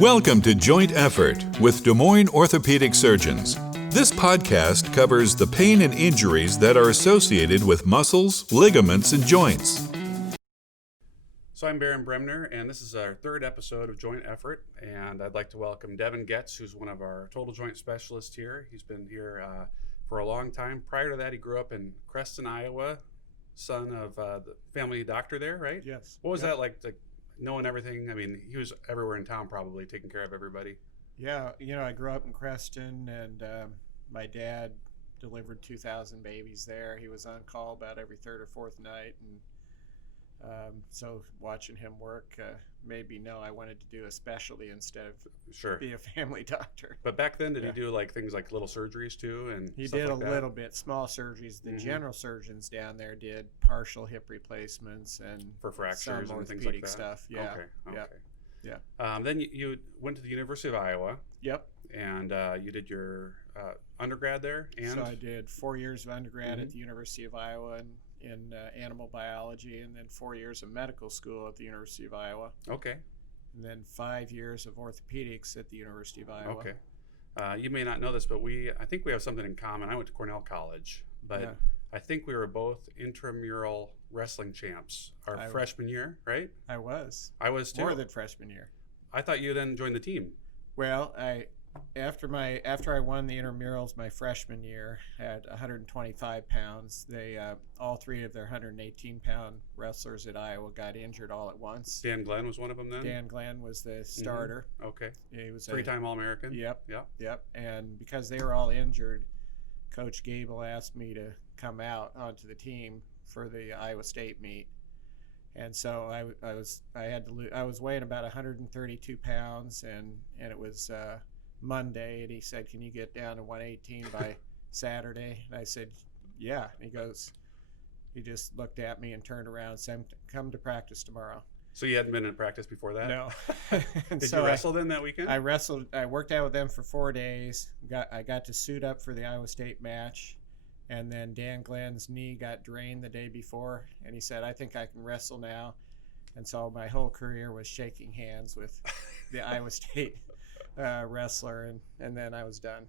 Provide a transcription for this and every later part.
Welcome to Joint Effort with Des Moines Orthopedic Surgeons. This podcast covers the pain and injuries that are associated with muscles, ligaments, and joints. So I'm Barron Bremner, and this is our third episode of Joint Effort, and I'd like to welcome Devon Goetz, who's one of our total joint specialists here. He's been here for a long time. Prior to that, he grew up in Creston, Iowa, son of the family doctor there, right? Yes. What was that like knowing everything? I mean, he was everywhere in town probably, taking care of everybody. Yeah, I grew up in Creston, and my dad delivered 2,000 babies there. He was on call about every third or fourth night, and so watching him work made me know I wanted to do a specialty instead of be a family doctor. But back then, did he do things like little surgeries too? And he stuff did like a that? little bit, small surgeries. The general surgeons down there did partial hip replacements and for fractures some and things orthopedic like that. stuff. Yeah. Okay. Yeah. Then you went to the University of Iowa. Yep. And you did your undergrad there. And so I did 4 years of undergrad at the University of Iowa in animal biology, and then 4 years of medical school at the University of Iowa. Okay. And then 5 years of orthopedics at the University of Iowa. Okay. You may not know this, but I think we have something in common. I went to Cornell College, but I think we were both intramural wrestling champs our freshman year, right? I was. I was too. More than freshman year. I thought you then joined the team. Well, after I won the intramurals my freshman year at 125 pounds, they all three of their 118-pound wrestlers at Iowa got injured all at once. Dan Glenn was one of them then? Dan Glenn was the starter. Okay. He was three-time All-American? Yep. And because they were all injured, Coach Gable asked me to come out onto the team for the Iowa State meet. And so I was weighing about 132 pounds, and it was Monday, and he said, "Can you get down to 118 by Saturday?" And I said, "Yeah." And he just looked at me and turned around and said, "Come to practice tomorrow." So you hadn't been in practice before that? No. Did you wrestle then that weekend? I wrestled. I worked out with them for 4 days. I got to suit up for the Iowa State match. And then Dan Glenn's knee got drained the day before, and he said, "I think I can wrestle now." And so my whole career was shaking hands with the Iowa State wrestler, and then I was done.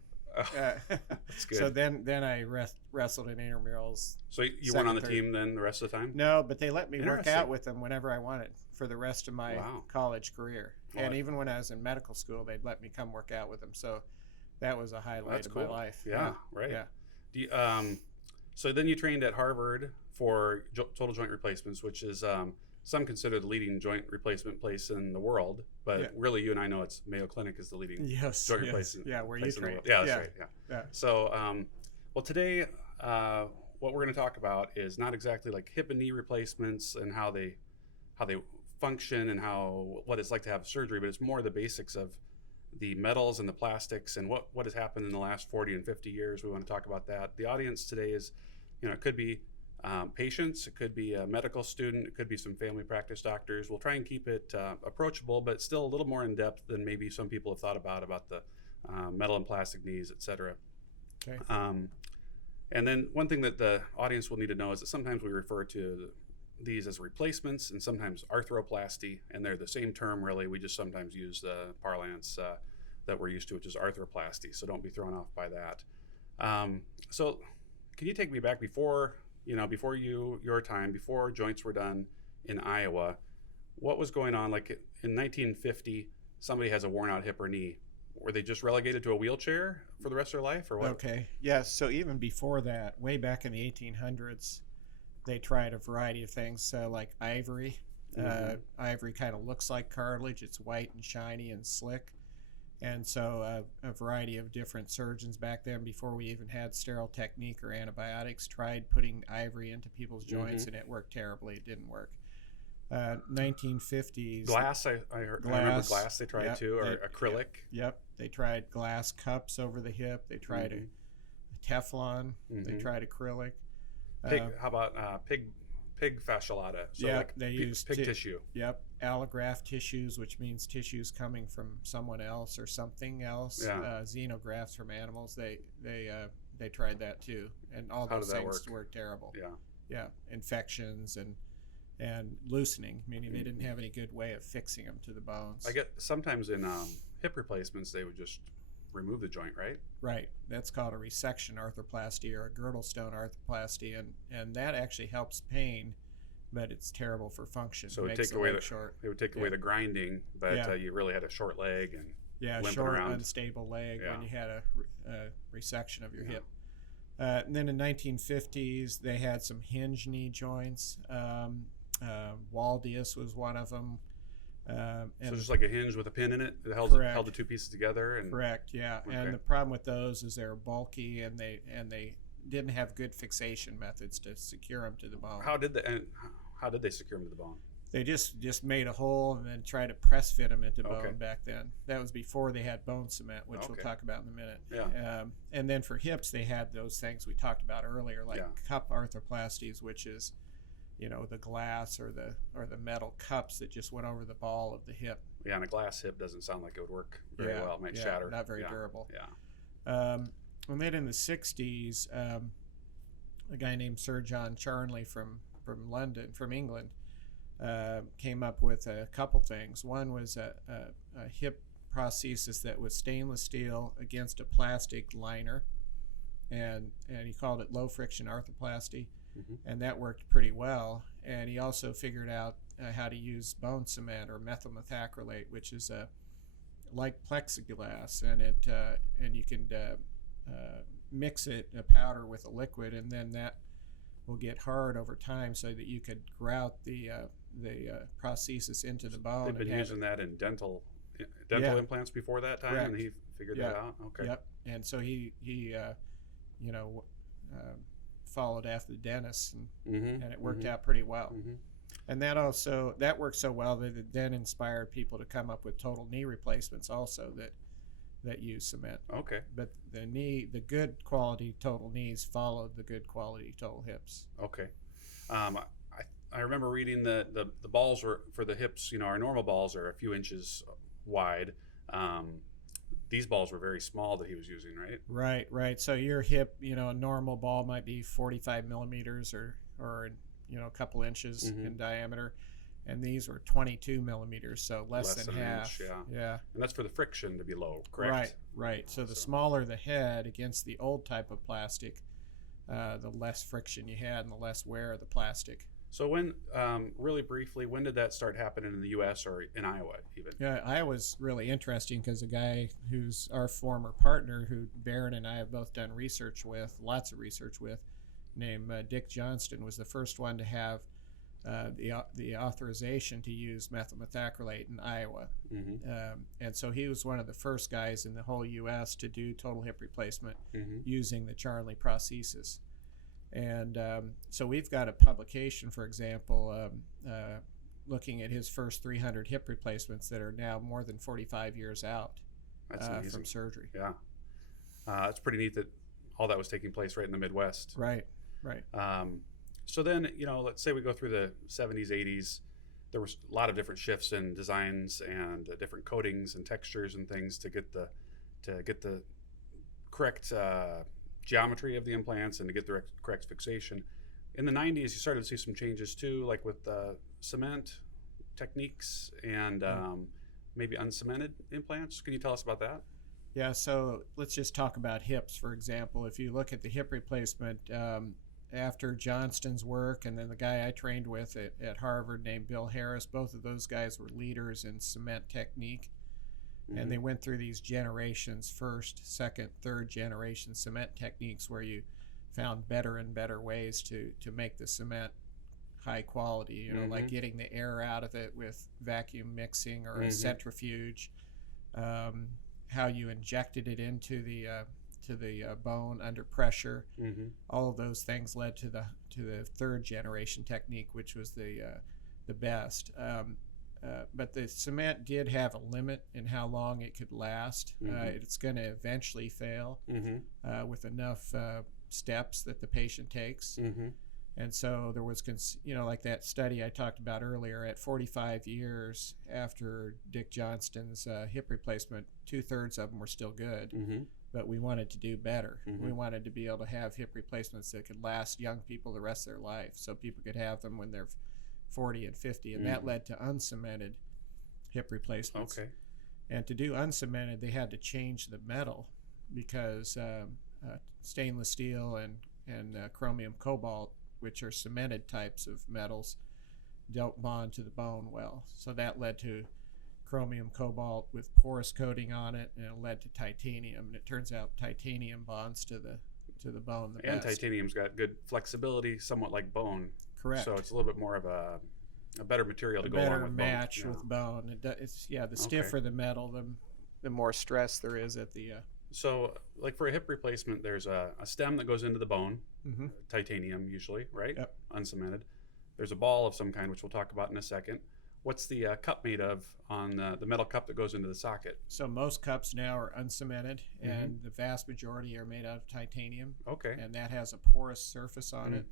That's good. So then I wrestled in intramurals. So you weren't on the team then the rest of the time? No, but they let me work out with them whenever I wanted for the rest of my college career. And even when I was in medical school, they'd let me come work out with them. So that was a highlight of my life. Yeah, right. Yeah. So then you trained at Harvard for total joint replacements, which is some consider the leading joint replacement place in the world, but really you and I know it's Mayo Clinic is the leading joint replacement. Yeah, where you trained. Yeah, that's right. Yeah. So, well, today what we're going to talk about is not exactly like hip and knee replacements and how they function and what it's like to have surgery, but it's more the basics of the metals and the plastics and what has happened in the last 40 and 50 years. We want to talk about that. The audience today is, it could be patients, it could be a medical student, it could be some family practice doctors. We'll try and keep it approachable, but still a little more in depth than maybe some people have thought about the metal and plastic knees, etc. Okay. And then one thing that the audience will need to know is that sometimes we refer to these as replacements and sometimes arthroplasty, and they're the same term really. We just sometimes use the parlance that we're used to, which is arthroplasty, so don't be thrown off by that. So can you take me back before your time, before joints were done in Iowa? What was going on? Like in 1950, somebody has a worn out hip or knee. Were they just relegated to a wheelchair for the rest of their life, or what? Okay, yes. So even before that, way back in the 1800s, they tried a variety of things, like ivory. Ivory kind of looks like cartilage. It's white and shiny and slick. And so a variety of different surgeons back then, before we even had sterile technique or antibiotics, tried putting ivory into people's joints, and it worked terribly. It didn't work. 1950s. Glass, I remember glass they tried too, or acrylic. Yep. They tried glass cups over the hip. They tried a Teflon. They tried acrylic. How about pig fasciolata? So they used pig tissue. Yep, allograft tissues, which means tissues coming from someone else or something else. Xenografts from animals. They tried that too, and all those things were terrible. Yeah. Infections and loosening, meaning they didn't have any good way of fixing them to the bones. I get sometimes in hip replacements they would just remove the joint, right? Right. That's called a resection arthroplasty or a girdle stone arthroplasty, and that actually helps pain, but it's terrible for function. So it would makes take away leg short. It would take away the grinding, but you really had a short leg and short, around. unstable leg when you had a resection of your hip. And then in 1950s, they had some hinge knee joints. Waldius was one of them. So just like a hinge with a pin in it that held the two pieces together. And correct, yeah. Okay. And the problem with those is they're bulky and they didn't have good fixation methods to secure them to the bone. How did they secure them to the bone? They just made a hole and then tried to press fit them into bone back then. That was before they had bone cement, which we'll talk about in a minute. Yeah. And then for hips, they had those things we talked about earlier, like cup arthroplasties, which is, the glass or the metal cups that just went over the ball of the hip. Yeah, and a glass hip doesn't sound like it would work very well. It might shatter. Not very durable. Yeah. And then in the 60s, a guy named Sir John Charnley from England, came up with a couple things. One was a hip prosthesis that was stainless steel against a plastic liner, and he called it low friction arthroplasty, and that worked pretty well. And he also figured out how to use bone cement or methyl methacrylate, which is like plexiglass, and you can mix it a powder with a liquid, and then that will get hard over time so that you could grout the prosthesis into the bone. They've been using that in dental implants before that time. Correct. And he figured that out. Okay. Yep. And so he followed after the dentist, and it worked out pretty well. And that worked so well that it then inspired people to come up with total knee replacements also that use cement. Okay. But the good quality total knees followed the good quality total hips. Okay. I remember reading that the balls were for the hips. Our normal balls are a few inches wide. These balls were very small that he was using, right? Right. So your hip, a normal ball might be 45 millimeters or a couple inches in diameter, and these were 22 millimeters, so less than half. An inch, yeah. And that's for the friction to be low, correct? Right. So the smaller the head against the old type of plastic, the less friction you had and the less wear of the plastic. So when, really briefly, when did that start happening in the U.S. or in Iowa even? Yeah, Iowa's really interesting because a guy who's our former partner, who Barron and I have both done lots of research with, named Dick Johnston, was the first one to have the authorization to use methyl methacrylate in Iowa. And so he was one of the first guys in the whole U.S. to do total hip replacement using the Charnley prosthesis. And so we've got a publication, for example, looking at his first 300 hip replacements that are now more than 45 years out from surgery. Yeah. It's pretty neat that all that was taking place right in the Midwest. Right. So then, let's say we go through the 70s, 80s. There was a lot of different shifts in designs and different coatings and textures and things to get the correct geometry of the implants and to get the correct fixation. In the 90s, you started to see some changes too, like with cement techniques and maybe uncemented implants. Can you tell us about that? Yeah, so let's just talk about hips, for example. If you look at the hip replacement, after Johnston's work and then the guy I trained with at Harvard named Bill Harris, both of those guys were leaders in cement technique. And they went through these generations, first, second, third generation cement techniques, where you found better and better ways to make the cement high quality, like getting the air out of it with vacuum mixing or a centrifuge, how you injected it into the bone under pressure. All of those things led to the third generation technique, which was the best. But the cement did have a limit in how long it could last. It's going to eventually fail with enough steps that the patient takes. And so there was, like that study I talked about earlier, at 45 years after Dick Johnston's hip replacement, 2/3 of them were still good. But we wanted to do better. We wanted to be able to have hip replacements that could last young people the rest of their life, so people could have them when they're 40 and 50, and that led to uncemented hip replacements. Okay. And to do uncemented, they had to change the metal because stainless steel and chromium cobalt, which are cemented types of metals, don't bond to the bone well. So that led to chromium cobalt with porous coating on it, and it led to titanium. And it turns out titanium bonds to the bone the And best. titanium's got good flexibility, somewhat like bone. Correct. So it's a little bit more of a better material to go along with match bone. with bone. The stiffer the metal, the more stress there is at the. So, like for a hip replacement, there's a stem that goes into the bone, titanium usually, right? Yep. Uncemented. There's a ball of some kind, which we'll talk about in a second. What's the cup made of on the metal cup that goes into the socket? So most cups now are uncemented, and the vast majority are made out of titanium. Okay. And that has a porous surface on it.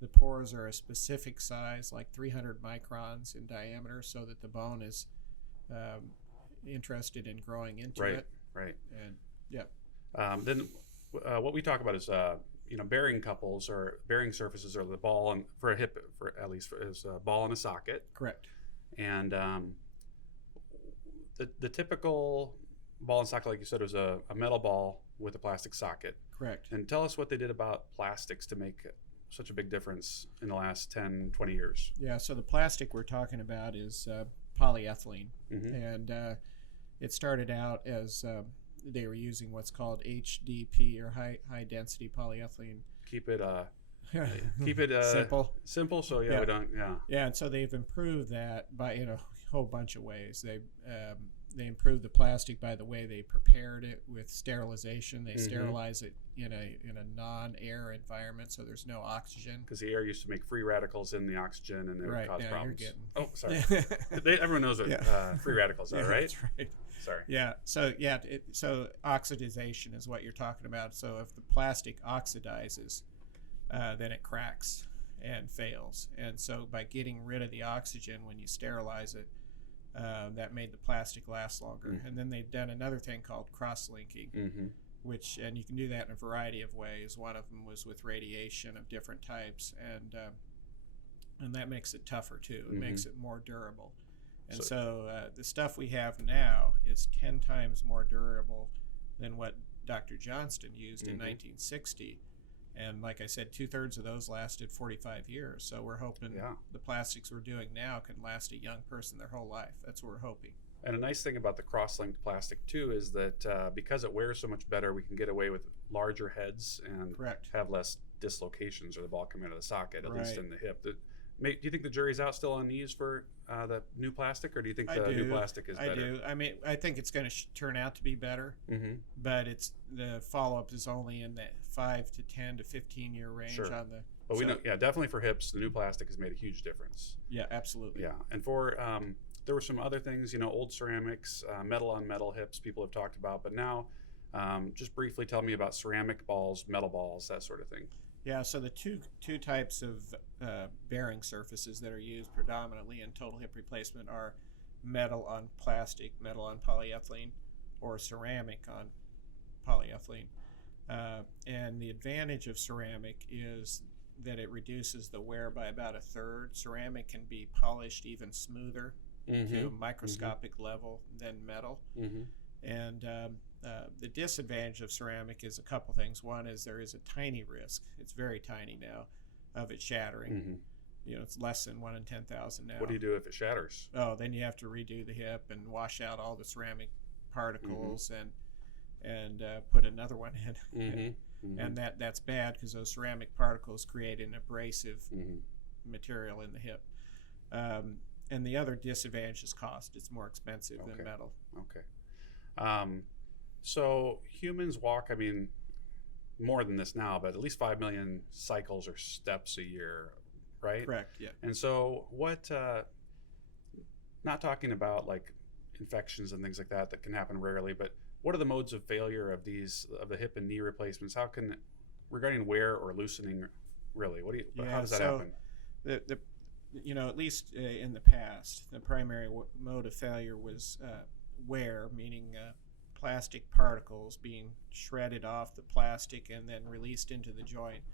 The pores are a specific size, like 300 microns in diameter, so that the bone is interested in growing into it. Right. And yeah. Then what we talk about is bearing couples or bearing surfaces are the ball and for a hip, for at least is a ball and a socket. Correct. And the typical ball and socket, like you said, was a metal ball with a plastic socket. Correct. And tell us what they did about plastics to make such a big difference in the last 10, 20 years. Yeah, so the plastic we're talking about is polyethylene. And it started out as they were using what's called HDP, or high density polyethylene. Keep it simple. So we don't. Yeah, and so they've improved that by in a whole bunch of ways. They improved the plastic by the way they prepared it with sterilization. They sterilize it in a non-air environment, so there's no oxygen. Because the air used to make free radicals in the oxygen, and it would cause problems. You're getting... Oh, sorry. Everyone knows what free radicals are, right? That's right. Sorry. Yeah. So oxidization is what you're talking about. So if the plastic oxidizes, then it cracks and fails. And so by getting rid of the oxygen when you sterilize it, that made the plastic last longer. And then they've done another thing called cross-linking, and you can do that in a variety of ways. One of them was with radiation of different types, and that makes it tougher too. It makes it more durable. And so the stuff we have now is 10 times more durable than what Dr. Johnston used in 1960. And like I said, 2/3 of those lasted 45 years. So we're hoping the plastics we're doing now can last a young person their whole life. That's what we're hoping. And a nice thing about the cross-linked plastic too is that because it wears so much better, we can get away with larger heads and have less dislocations or the ball coming out of the socket, at least in the hip. Do you think the jury's out still on these for the new plastic, or do you think the new plastic is better? I do. I mean, I think it's going to turn out to be better, but the follow-up is only in the 5 to 10 to 15 year range on the. But we know, definitely for hips, the new plastic has made a huge difference. Yeah, absolutely. Yeah, and for there were some other things, old ceramics, metal on metal hips people have talked about, but now just briefly tell me about ceramic balls, metal balls, that sort of thing. Yeah, so the two types of bearing surfaces that are used predominantly in total hip replacement are metal on plastic, metal on polyethylene, or ceramic on polyethylene. And the advantage of ceramic is that it reduces the wear by about 1/3. Ceramic can be polished even smoother to a microscopic level than metal. And the disadvantage of ceramic is a couple things. One is there is a tiny risk. It's very tiny now of it shattering. It's less than 1 in 10,000 now. What do you do if it shatters? Oh, then you have to redo the hip and wash out all the ceramic particles and put another one in. And that's bad because those ceramic particles create an abrasive material in the hip. And the other disadvantage is cost. It's more expensive than metal. Okay. So humans walk, more than this now, but at least 5 million cycles or steps a year, right? Correct, yeah. And so what, not talking about like infections and things like that can happen rarely, but what are the modes of failure of the hip and knee replacements? Regarding wear or loosening, really, how does that happen? At least in the past, the primary mode of failure was wear, meaning plastic particles being shredded off the plastic and then released into the joint.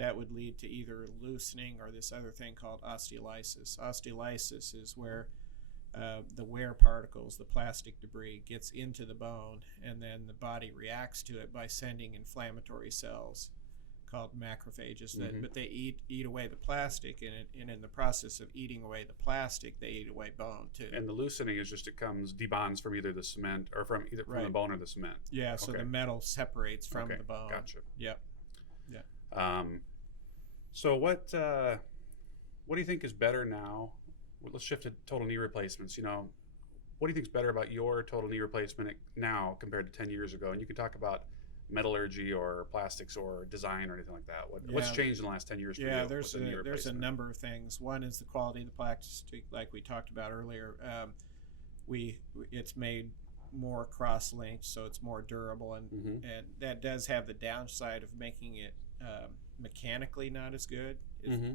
that would lead to either loosening or this other thing called osteolysis. Osteolysis is where the wear particles, the plastic debris, gets into the bone, and then the body reacts to it by sending inflammatory cells called macrophages. But they eat away the plastic, and in the process of eating away the plastic, they eat away bone too. And the loosening is just debonds from either the cement or from the bone or the cement. Yeah, so the metal separates from the bone. Gotcha. Yep. So what do you think is better now? Let's shift to total knee replacements. What do you think is better about your total knee replacement now compared to 10 years ago? And you can talk about metallurgy or plastics or design or anything like that. What's changed in the last 10 years for you? Yeah, there's a number of things. One is the quality of the plastic, like we talked about earlier. It's made more cross-linked, so it's more durable, and that does have the downside of making it mechanically not as good,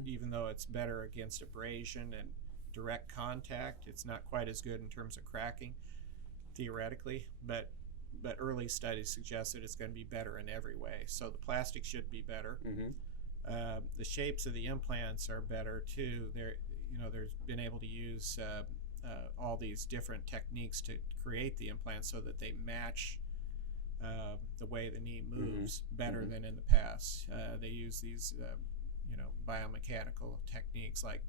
even though it's better against abrasion and direct contact. It's not quite as good in terms of cracking, theoretically, but early studies suggest that it's going to be better in every way. So the plastic should be better. The shapes of the implants are better too. There's been able to use all these different techniques to create the implants so that they match the way the knee moves better than in the past. They use these biomechanical techniques, like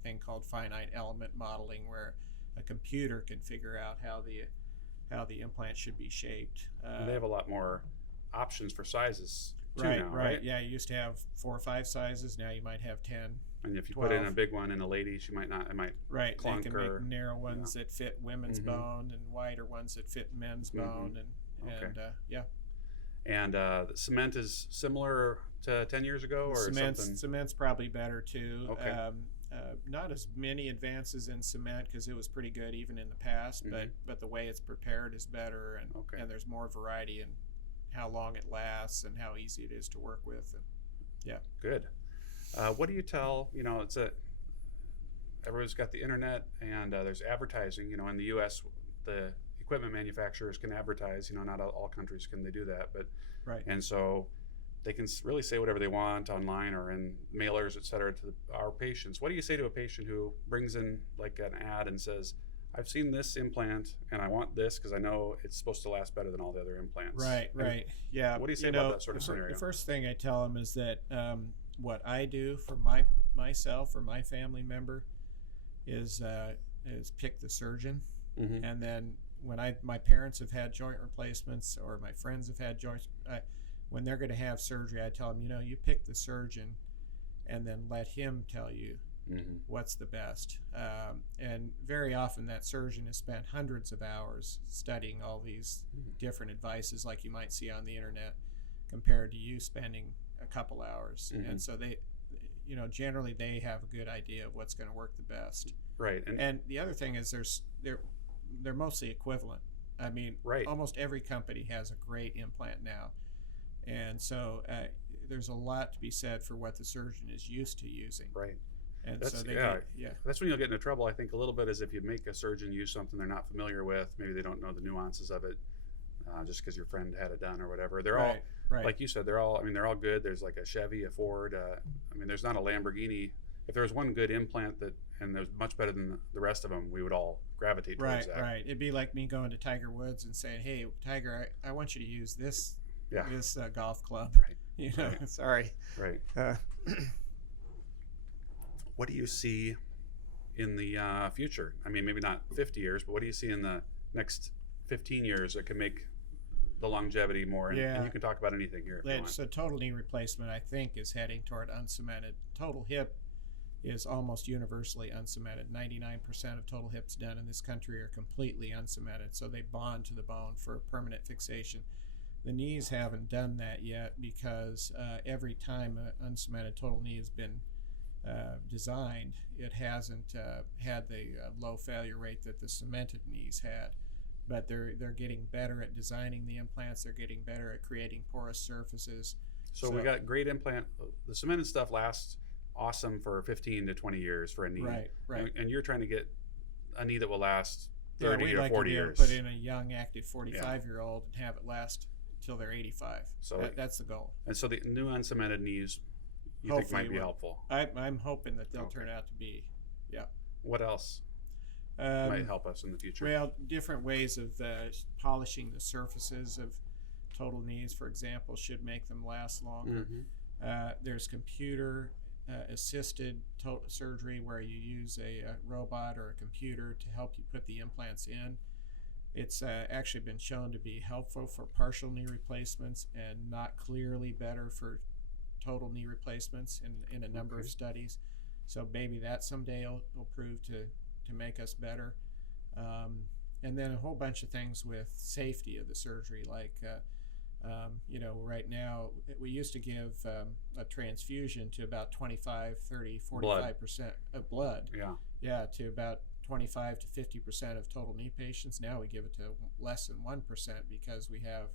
a thing called finite element modeling, where a computer can figure out how the implant should be shaped. They have a lot more options for sizes too now, right? Yeah, you used to have 4 or 5 sizes. Now you might have 10. And if you 12. put in a big one in a lady, she might not. It might clunk. They can make narrow ones that fit women's bone, and wider ones that fit men's bone, And the cement is similar to 10 years ago, or something? Cement's probably better too. Okay. Not as many advances in cement, because it was pretty good even in the past, but the way it's prepared is better, and there's more variety in how long it lasts and how easy it is to work with. Good. What do you tell? Everyone's got the internet, and there's advertising. In the U.S., the equipment manufacturers can advertise. Not all countries can they do that, but and so they can really say whatever they want online or in mailers, et cetera, to our patients. What do you say to a patient who brings in like an ad and says, "I've seen this implant and I want this because I know it's supposed to last better than all the other implants"? Right. Yeah. What do you say about that sort of scenario? The first thing I tell them is that what I do for myself or my family member is pick the surgeon, and then when my parents have had joint replacements, or my friends have had joints, when they're going to have surgery, I tell them, you pick the surgeon, and then let him tell you what's the best. And very often that surgeon has spent hundreds of hours studying all these different advices, like you might see on the internet, compared to you spending a couple hours. And so they, generally they have a good idea of what's going to work the best. Right. And the other thing is they're mostly equivalent. I mean, almost every company has a great implant now. And so there's a lot to be said for what the surgeon is used to using. Right. And that's, so that's when you'll get into trouble, I think, a little bit, is if you make a surgeon use something they're not familiar with. Maybe they don't know the nuances of it, just because your friend had it done or whatever. They're all, like you said, they're all good. There's like a Chevy, a Ford. There's not a Lamborghini. If there was one good implant and there's much better than the rest of them, we would all gravitate towards that. Right. It'd be like me going to Tiger Woods and saying, "Hey, Tiger, I want you to use this golf club." Right. Sorry. Right. What do you see in the future? Maybe not 50 years, but what do you see in the next 15 years that can make the longevity more? And you can talk about anything here if you want. So total knee replacement, I think, is heading toward uncemented. Total hip is almost universally uncemented. 99% of total hips done in this country are completely uncemented, so they bond to the bone for permanent fixation. The knees haven't done that yet, because every time an uncemented total knee has been designed, it hasn't had the low failure rate that the cemented knees had. But they're getting better at designing the implants. They're getting better at creating porous surfaces. So we got great implant. The cemented stuff lasts awesome for 15 to 20 years for a knee. Right. And you're trying to get a knee that will last 30 or 40 years. Put in a young, active 45-year-old and have it last till they're 85. So that's the goal. And so the new uncemented knees, you think might be helpful? I'm hoping that they'll Okay. turn out to be. Yeah. What else might help us in the future? Well, different ways of polishing the surfaces of total knees, for example, should make them last longer. There's computer assisted surgery where you use a robot or a computer to help you put the implants in. It's actually been shown to be helpful for partial knee replacements and not clearly better for total knee replacements in a number of studies. So maybe that someday will prove to make us better. And then a whole bunch of things with safety of the surgery, like right now we used to give a transfusion to about 25, 30, 45% of blood. Yeah, to about 25 to 50% of total knee patients. Now we give it to less than 1% because we have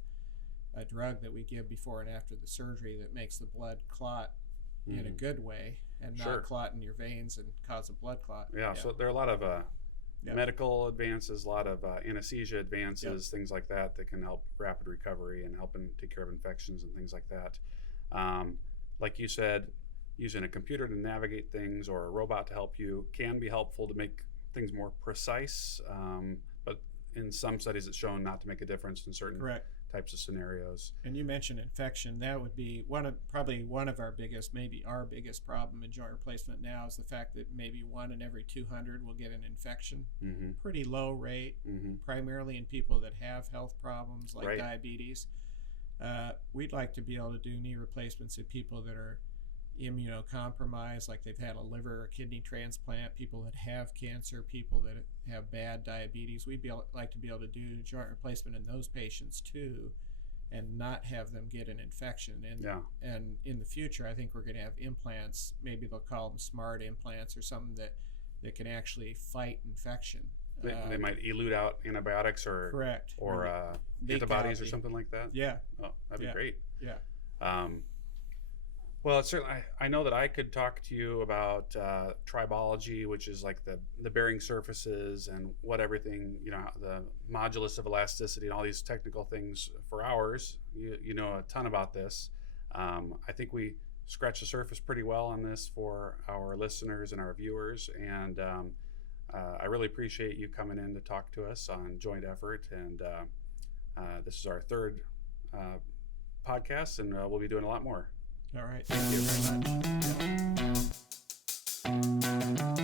a drug that we give before and after the surgery that makes the blood clot in a good way and not clot in your veins and cause a blood clot. So there are a lot of medical advances, a lot of anesthesia advances, things like that can help rapid recovery and help take care of infections and things like that. Like you said, using a computer to navigate things or a robot to help you can be helpful to make things more precise, but in some studies it's shown not to make a difference in certain types of scenarios. And you mentioned infection. That would be probably one of our biggest, maybe our biggest problem in joint replacement now is the fact that maybe 1 in every 200 will get an infection. Pretty low rate, primarily in people that have health problems like diabetes. We'd like to be able to do knee replacements in people that are immunocompromised, like they've had a liver or kidney transplant, people that have cancer, people that have bad diabetes. We'd like to be able to do joint replacement in those patients too and not have them get an infection. And in the future, I think we're going to have implants, maybe they'll call them smart implants or something that can actually fight infection. They might elute out antibiotics or antibodies or something like that. Oh, that'd be great. Well, certainly, I know that I could talk to you about tribology, which is like the bearing surfaces and what everything, the modulus of elasticity and all these technical things for hours. You know a ton about this. I think we scratched the surface pretty well on this for our listeners and our viewers. And I really appreciate you coming in to talk to us on joint effort. And this is our third podcast, and we'll be doing a lot more. All right. Thank you very much.